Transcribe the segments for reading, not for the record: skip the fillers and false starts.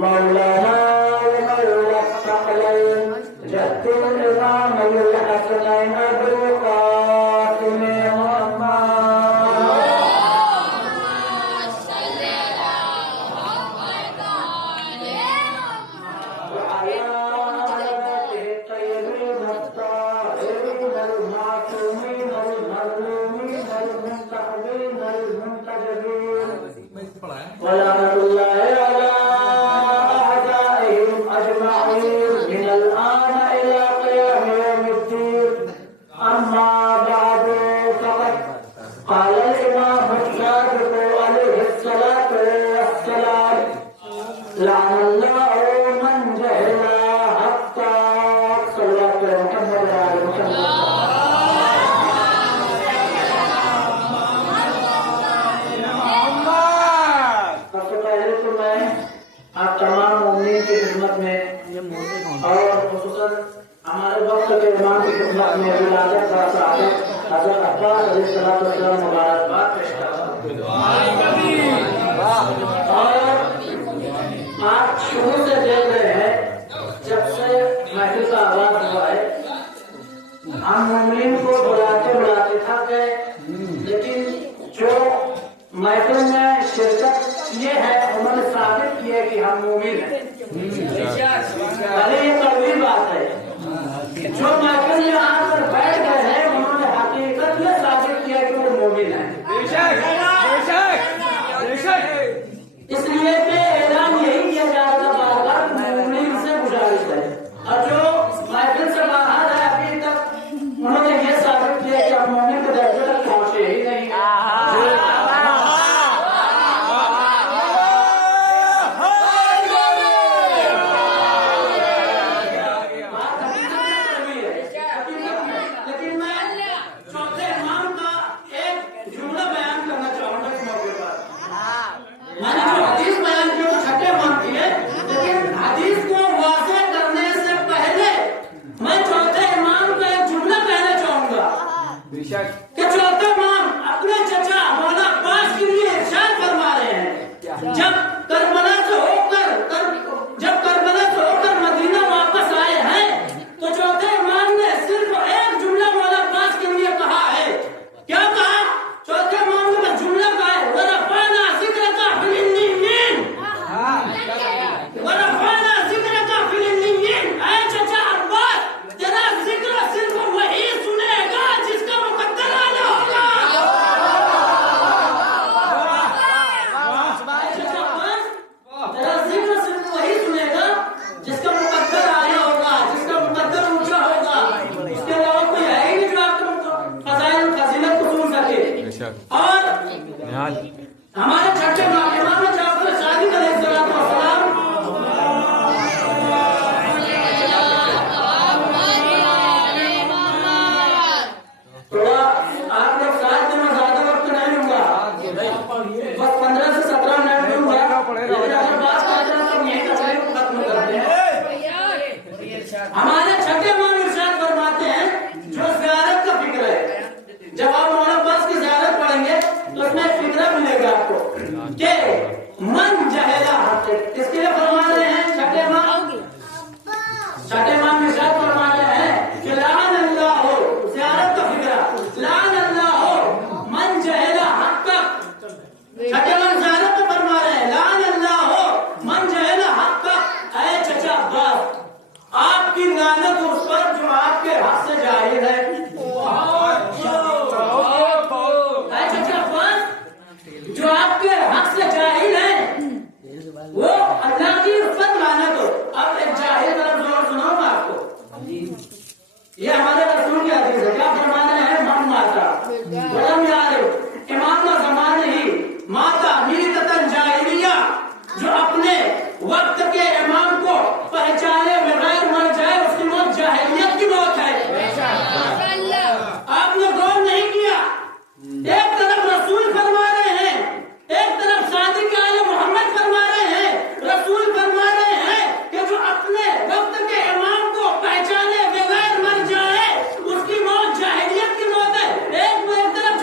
مولانا ومولى الثقلين جد الإمام الحسنين أبو القاسم ولعنة الله على أعدائهم أجمعين من الآن إلى قيام يوم الدين. أما بعد فقد قال الإمام الصادق عليه الصلاة والسلام لعن الله من جهل حتى صلوات محمد على محمد. آپ تمام مومنین کی خدمت میں اور خصوصاً ہمارے وقت کے امام کی خدمت میں ولادت کا صادق حضرت عباس علیہ السلام مبارکباد پیش کرتا ہوں. اور آپ شروع سے دیکھ رہے ہیں جب سے محفل کا آغاز ہوا ہے ہم مومنین کو بلاتے بلاتے تھک گئے، لیکن جو محفل میں شرکت یہ ہے انہوں نے ثابت کیا کہ ہم مومن ہیں. یہ قوی بات ہے. جو محفل میں آ کر بیٹھ گئے ہیں انہوں نے حقیقت میں ثابت کیا کہ وہ مومن ہیں. اس لیے کہ اعلان یہی کیا جائے گا بار بار مومن سے گزارش ہے. اور جو محفل سے باہر ہے ابھی تک انہوں نے یہ ثابت کیا کہ ہم مومن کے درجے تک پہنچے ہی نہیں. کہ چوتھے امام اپنے چچا مولا عباس کے لیے ارشاد فرما رہے ہیں جب کربلا سے ہو کر مدینہ واپس آئے ہیں تو چوتھے امام نے صرف ایک جملہ مولا عباس کے لیے کہا ہے. کیا کہا؟ چوتھے امام نے بس جملہ کہا ہے وَرَفَعْنَا ذِكْرَكَ فِي الْعِلِّيِّينَ. وَرَفَعْنَا ذِكْرَكَ فِي الْعِلِّيِّينَ. اے چچا عباس تیرا ذکر صرف وہی سنے گا جس کا مقدر آنا ہوگا. تیرا ذکر صرف وہی سنے گا جس کا مقدر آیا ہوگا، جس کا مقدر اونچا ہوگا. اس کے علاوہ کوئی ہے ہی نہیں جو آپ کو فضائل فضیلت کو سن سکے. اور ہمارے چھٹے امام جعفر صادق علیہ السلام تھوڑا آپ لوگ 7 دن میں زیادہ وقت نہیں لوں گا، بس 15 سے 17 منٹ لوں گا. لیکن اگر بات کرتے ہیں تو یہیں تقریر کو ختم کرتے ہیں. ہمارے چھٹے امام ارشاد فرماتے ہیں جو زیارت کا فکر ہے، جب آپ مولانا عباس کی زیارت پڑھیں گے تو اس میں ایک فکرہ ملے گا آپ کو کہ من جہلا حق. کس کے لیے فرما رہے ہیں چھٹے امام ارشاد فرما رہے ہیں کہ لعن اللہ ہو زیارت کا فکرہ، لعن اللہ ہو من جہلا حق. چھٹے امام زیارت کو فرما رہے ہیں لعن اللہ ہو من جہلا حق. اے چچا عباس آپ کی لعنت اس پر جو آپ کے حق سے جاہل ہے. جو آپ کے حق سے جاہل ہے وہ اللہ کی عزت مانے تو. اب ایک جاہل طرف زور سناؤں گا آپ کو. یہ ہمارے رسول کی حدیث ہے. کیا فرمانا ہے؟ من ماتا ولم یعرف امام زمان ہی ماتا میتۃ جاہلیہ. جو اپنے وقت کے امام کو پہچانے بغیر مر جائے اس کی موت جاہلیت کی موت ہے. آپ نے غور نہیں کیا. ایک طرف رسول فرما رہے ہیں، ایک طرف صادق آل محمد فرما رہے ہیں. رسول فرما رہے ہیں کہ جو اپنے وقت کے امام کو پہچانے بغیر مر جائے اس کی موت جاہلیت کی موت ہے. ایک طرف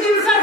63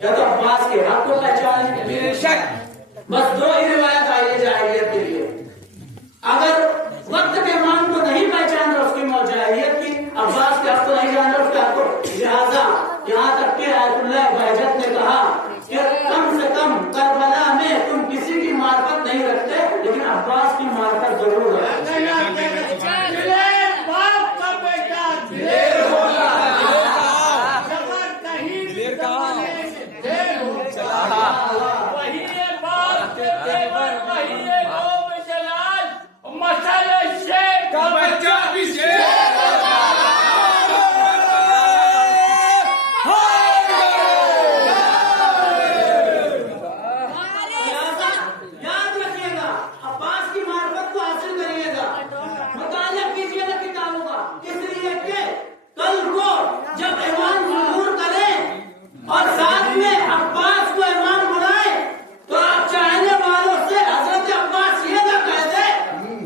یا تو عباس کے حق کو پہچانے. بے شک. بس دو ہی روایت آئی ہے جاہلیت کے لیے. اگر وقت کے امام کو نہیں پہچان رہا اس کی موت جاہلیت کی, عباس کے حق کو نہیں جان رہا اس کے حق کو. لہٰذا یہاں تک کہ آیت اللہ بہجت نے کہا کہ کم سے کم کربلا میں تم کسی کی معرفت نہیں رکھتے, لیکن عباس کی معرفت ضرور ہے. باپ کا بیٹا دیر ہوگا, اگر کہیں دیر ہوگا, وہی ہے باپ کے دیور, وہی ہے قوم جلال, مسئلہ شیخ کا بچہ بھی شیخ. اور ساتھ میں عباس کو امام بنائے تو آپ چاہنے والوں سے حضرت عباس یہ نہ کہہ دے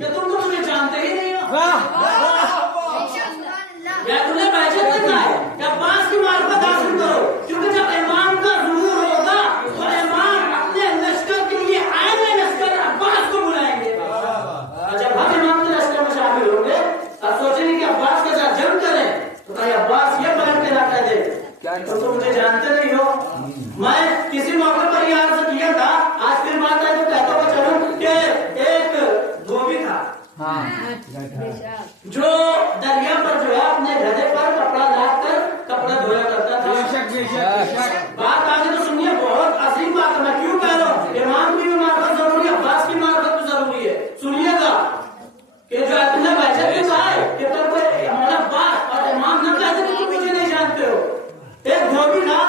کہ تم تو مجھے جانتے ہی نہیں ہو. یا تمہیں بہجت کرنا ہے کہ عباس کی معرفت حاصل کرو, کیونکہ جب امام کا ظہور ہوگا تو امام اپنے لشکر کے لیے آئے لشکر عباس کو بلائیں گے. اور جب ہم امام کے لشکر میں شامل ہوں گے اور سوچیں گے کہ عباس کے ساتھ جنگ کریں تو کہیں عباس یہ بیٹھ کے نہ کہہ دے تم تو مجھے جانتے نہیں ہو. میں کسی موقع پر یہ عرض کیا تھا, آج پھر بات ہے تو کہتا ہوں چلوں کہ ایک دھوبی تھا جو دریا پر جو ہے اپنے گدھے پر کپڑا لاد کر کپڑا دھویا کرتا تھا. بات آگے تو سنیے, بہت عظیم بات ہے, میں کیوں کہہ رہا ہوں. امام کی بھی معرفت ضروری ہے, عباس کی معرفت بھی ضروری ہے. سنیے گا کہ جو آپ نے بہجت میں کہا ہے کہ تم کوئی ہمارا عباس اور امام نہ کہتے کہ تم مجھے نہیں جانتے ہو. ایک دھوبی تھا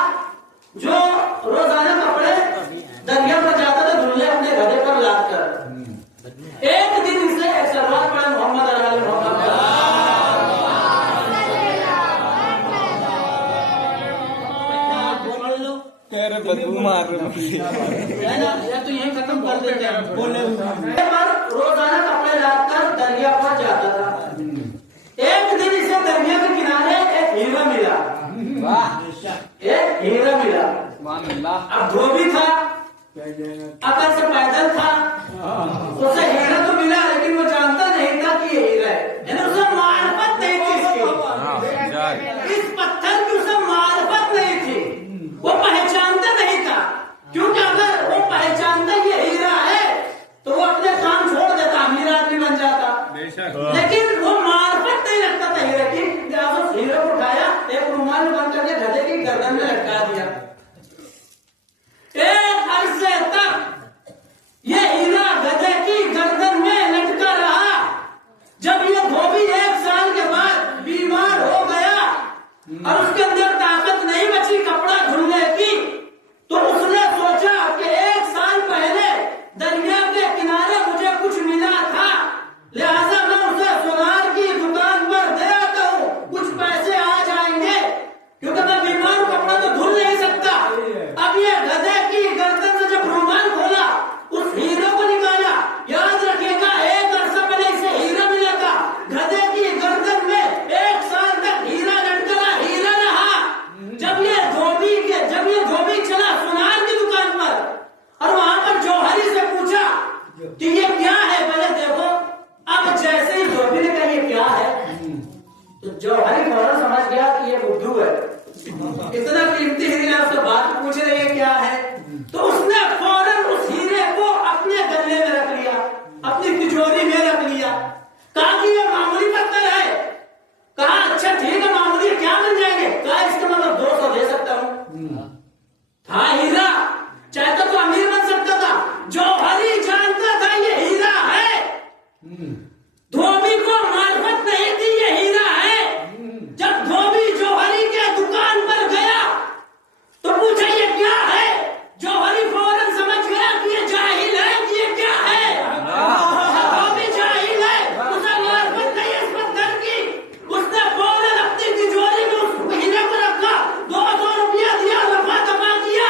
جو روزانہ کپڑے دریا پر جاتا تھا دھلنے اپنے گدھے پر لاد کر. ایک دن اسے ایک سلوات پڑھا محمد علی محمد تیرے بدبو مار ہے نا, یا تو یہیں ختم کر دیتے ہیں. روزانہ کپڑے لاد کر دریا پر جاتا تھا. ایک دن اسے دریا کے کنارے ایک ہیرا ملا. ایک ہیرا ملا. اب دھوبی تھا, عقل سے پیدل تھا, اسے ہیرا تو ملا لیکن وہ جانتا نہیں تھا کہ یہ ہیرا ہے, یعنی اسے معرفت نہیں تھی اس کی, اس پتھر کی اسے معرفت نہیں تھی, وہ پہچانتا نہیں تھا. کیونکہ اگر وہ پہچانتا یہ ہیرا ہے تو وہ اپنے کام چھوڑ دیتا, امیر آدمی بن جاتا. لیکن وہ معرفت نہیں رکھتا تھا ہیرے کی, لہٰذا اس ہیرے کو اٹھایا, ایک رومال بن کر کے گدھے کی گردن میں لٹکا دیا. ایک عرصے تک یہ ہیرا گدھے کی گردن میں لٹکا رہا. جب یہ دھوبی 1 سال کے بعد بیمار ہو گیا اور اس کے اندر طاقت نہیں بچی کپڑا دھلنے کی, تو اس نے سوچا کہ 1 سال پہلے دریا کے کنارے مجھے کچھ ملا تھا, لہذا میں اسے سونار کی دکان پر دے آتا ہوں, کچھ پیسے آ جائیں گے, کیونکہ میں بیمار ہوں, کپڑا تو دھل نہیں سکتا. اب یہ گدھے کی گردن سے جب رومال کھولا, اس ہیرے کو نکالا. یاد رکھیے گا 1 عرصہ پہلے اسے ہیرا ملا تھا, گدھے کی گردن میں 1 سال تک ہیرا لٹکا ہیرا رہا. جب یہ دھوبی چلا سونار کی دکان پر اور وہاں پر جوہری سے پوچھا کہ یہ کیا ہے, پہلے دیکھو. اب جیسے ہی دھوبی نے کہا یہ کیا ہے تو جوہری فوراً سمجھ گیا کہ یہ بدھو ہے, اتنا قیمتی ہیرا اس سے بات پوچھ رہے ہیں کیا ہے. تو اس نے فوراً اس ہیرے کو اپنے گلے میں رکھ لیا, اپنی تجوری میں رکھ لیا. کہا کہ یہ معمولی پتھر ہے. کہا اچھا ٹھیک ہے معمولی, کیا بن جائیں گے؟ کہا اس کا مطلب 200 دے سکتا ہوں. تھا ہیرا, چاہتا تو امیر بن سکتا تھا. جوہری جانتا تھا یہ ہیرا ہے, دھوبی کو معرفت نہیں تھی یہ ہیرا ہے. جب دھوبی جوہری کے دکان پر گیا تو پوچھا یہ کیا ہے, جوہری فوراً سمجھ گیا کہ یہ جاہل ہے, کہ یہ کیا ہے. دھوبی جاہل ہے, اسے معرفت نہیں اس پتھر کی. اس نے فوراً اپنی تجوری میں اس ہیرے کو رکھا, 200 روپیہ دیا, رفع دفع کیا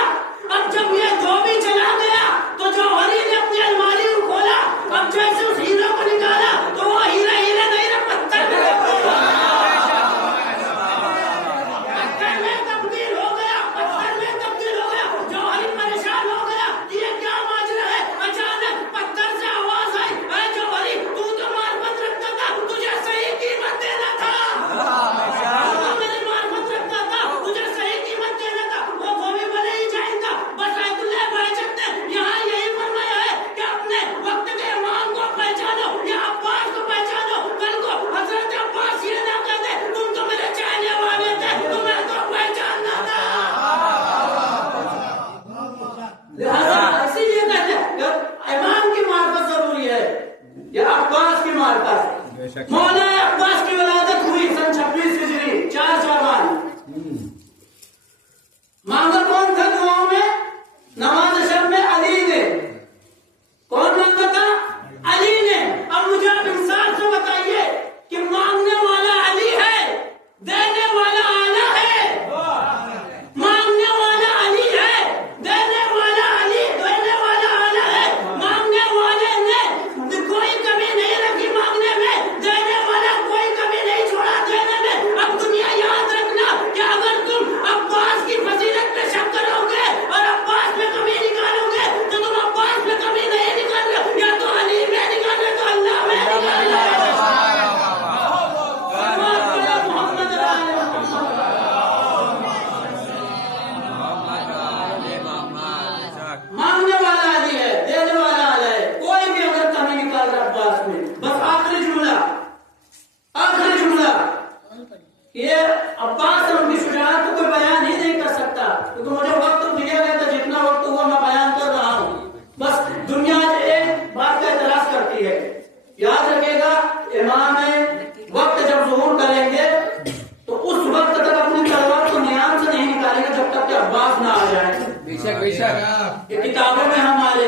یہ کتابوں میں ہمارے،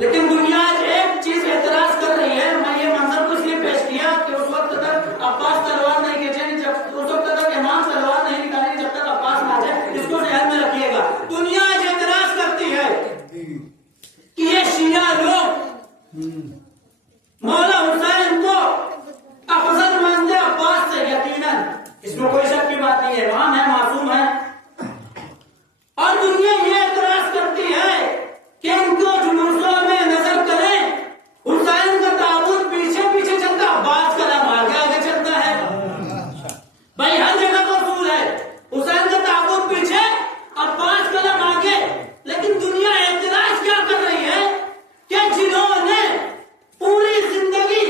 لیکن دنیا آج ایک چیز اعتراض کر رہی ہے. میں یہ منظر کو اس لیے پیش کیا کہ اس وقت تک عباس تلوار نہیں کھینچے، جب اس وقت تک امام تلوار نہیں نکالے جب تک عباس نہ جائے. اس کو ذہن میں رکھیے گا. دنیا آج اعتراض کرتی ہے کہ یہ شیعہ لوگ مولا حسین کو افضل مانتے عباس سے. یقیناً اس میں کوئی شک کی بات نہیں ہے، امام ہے، معصوم ہے. اور دنیا یہ اعتراض کرتی ہے کہ ان کو جلوسوں میں نظر کریں، حسین کا تابوت پیچھے پیچھے چلتا، عباس کا نام آگے آگے چلتا ہے. بھائی ہر جگہ کا اصول ہے، حسین کا تابوت پیچھے، عباس کا نام آگے. لیکن دنیا اعتراض کیا کر رہی ہے کہ جنہوں نے پوری زندگی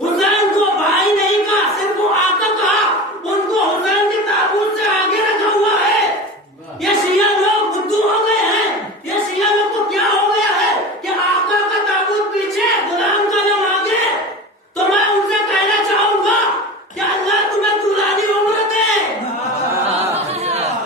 حسین کو بھائی نہیں کہا، صرف وہ آقا کہا، ان کو حسین کے تابوت سے آگے رکھا ہوا ہے. یہ شیعہ لوگ بدھو ہو گئے ہیں. یہ شیعہ لوگ کو کیا ہو گیا ہے کہ آقا کا تابوت پیچھے، غلام کا نام آگے. تو میں ان سے کہنا چاہوں گا کہ اللہ تمہیں طولانی عمر دے،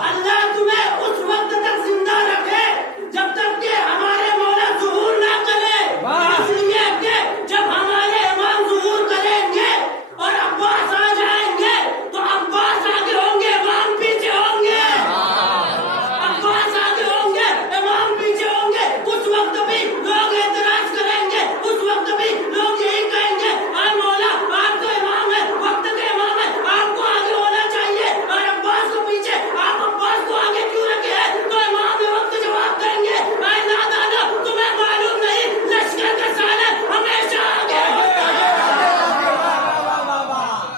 اللہ تمہیں اس وقت تک زندہ رکھے جب تک کہ ہمارے مولا ظہور نہ کرے. اس لیے کہ جب ہمارے امام ظہور کریں گے اور عباس آ جائیں گے تو عباس آگے ہوں گے، امام پیچھے ہوں گے. عباس آگے ہوں گے، امام پیچھے ہوں گے. اس وقت بھی لوگ اعتراض کریں گے، اس وقت بھی لوگ یہی کہیں گے اے مولا آپ تو امام ہے، وقت کے امام ہے، آپ کو آگے ہونا چاہیے اور عباس کو پیچھے. آپ عباس کو آگے کیوں رکھے ہیں؟ تو امام وقت جواب دیں گے اے نادانا تمہیں معلوم نہیں، لشکر کا سالر ہمیشہ آگے ہوتا ہے.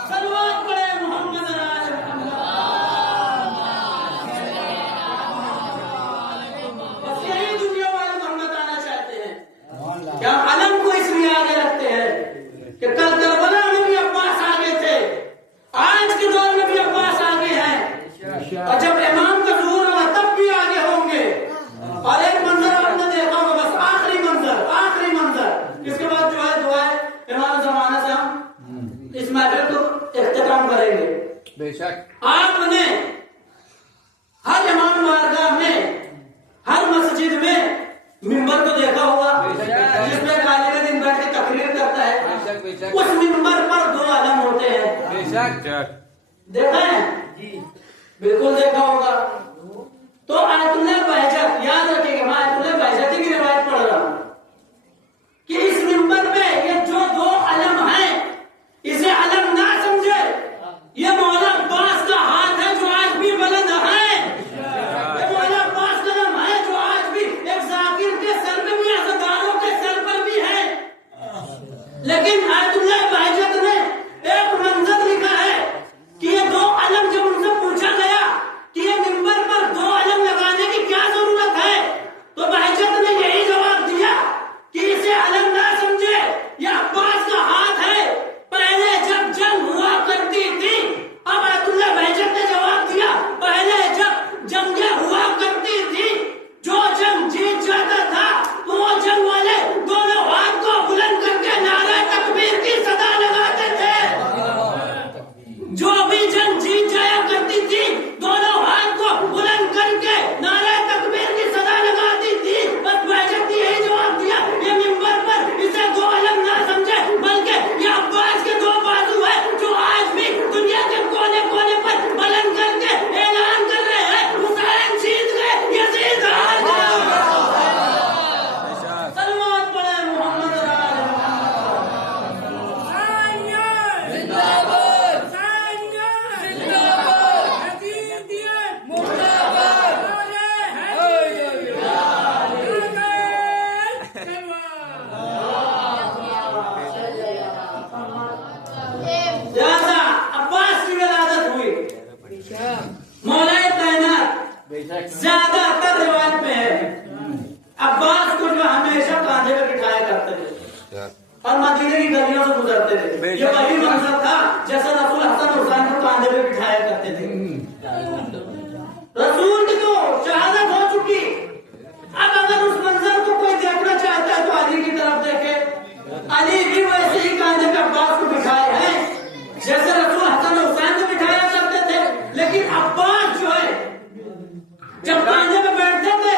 صلوات پڑھے محمد رسول بس یہی دنیا والے محمد آنا چاہتے ہیں. کیا علم کو اس لیے آگے رکھتے ہیں کہ کل کربلا میں بھی عباس آگے تھے، آج کے دور میں بھی عباس آگے ہیں، اور جب امام کا ظہور ہوگا تب بھی آگے ہوں گے. اور ایک منظر آپ نے دیکھا ہوگا، بس آخری منظر اس کے بعد جو ہے دعا امام زمانہ سے ہم اس محفل کو اختتام کریں گے. بے شک آپ نے ہر امام بارگاہ میں، ہر مسجد میں ممبر کو دیکھا ہوگا جس میں عالم دین بیٹھ کے تقریر کرتا ہے. اس ممبر پر دو علم ہوتے ہیں، دیکھا ہے؟ بالکل دیکھا ہوگا. تو آیت اللہ بہجت یاد رکھیں گے، میں آیت اللہ بہجتی کی روایت پڑھ رہا ہوں کہ اس ممبر پہ یہ جو دو علم ہیں اسے علم نہ سمجھے. یہ مولا عباس کا ہاتھ ہے جو آج بھی بلند ہے، یہ مولا عباس کا نام ہے جو آج بھی ایک ذاکر کے سر پہ بھی، عزاداروں کے سر پر بھی ہے. لیکن آیت اللہ بہجت نے ایک منظر لکھا ہے کہ یہ دو علم، جب ان سے پوچھا گیا کہ یہ ممبر پر دو علم لگانے کی کیا ضرورت ہے، تو بہجت نے یہی جواب دیا کہ اسے علم نہ سمجھے، یہ عباس کا ہاتھ ہے. پہلے جب جنگ ہوا کرتی تھی، اب آیت اللہ بہجت نے جواب دیا پہلے جب جنگیں ہوا کرتی تھی، جو جنگ جیت جاتا تھا تو وہ جنگ والے دونوں ہاتھ کو بلند کر کے نعرہ تکبیر کی صدا لگاتے تھے. جو بھی جنگ جیت جایا کرتی تھی دونوں ہاتھ کو بلند کر کے نعرہ تکبیر کی صدا لگاتی تھی. بس بہجت نے یہی جواب دیا یہ ممبر پر اسے دو علم نہ سمجھے بلکہ یہ عباس کے دو بازو ہے جو آج بھی دنیا کے کونے کونے پر بلند کر کے اعلان کر رہے ہیں حسین جیت گئے، یزید ہار گیا. صلوات پڑھے محمد زیادہ عباس کی ولادت ہوئی، مولا کائنات زیادہ تر روایت میں ہے عباس کو جو ہمیشہ کاندھے پہ بٹھایا کرتے تھے اور مدینے کی گلیوں سے گزرتے تھے. یہ وہی منظر تھا جیسا رسول حسن حسین کو کاندھے پہ بٹھایا کرتے تھے. رسول کی تو شہادت ہو چکی، اب اگر اس منظر کو کوئی دیکھنا چاہتا ہے تو علی کی طرف دیکھے. علی بھی ویسے ہی کاندھے پہ عباس کو بٹھائے ہیں جیسے رسول حسن حسین کو بٹھایا کرتے تھے. لیکن عباس جو ہے جب کاندھے پہ بیٹھتے تھے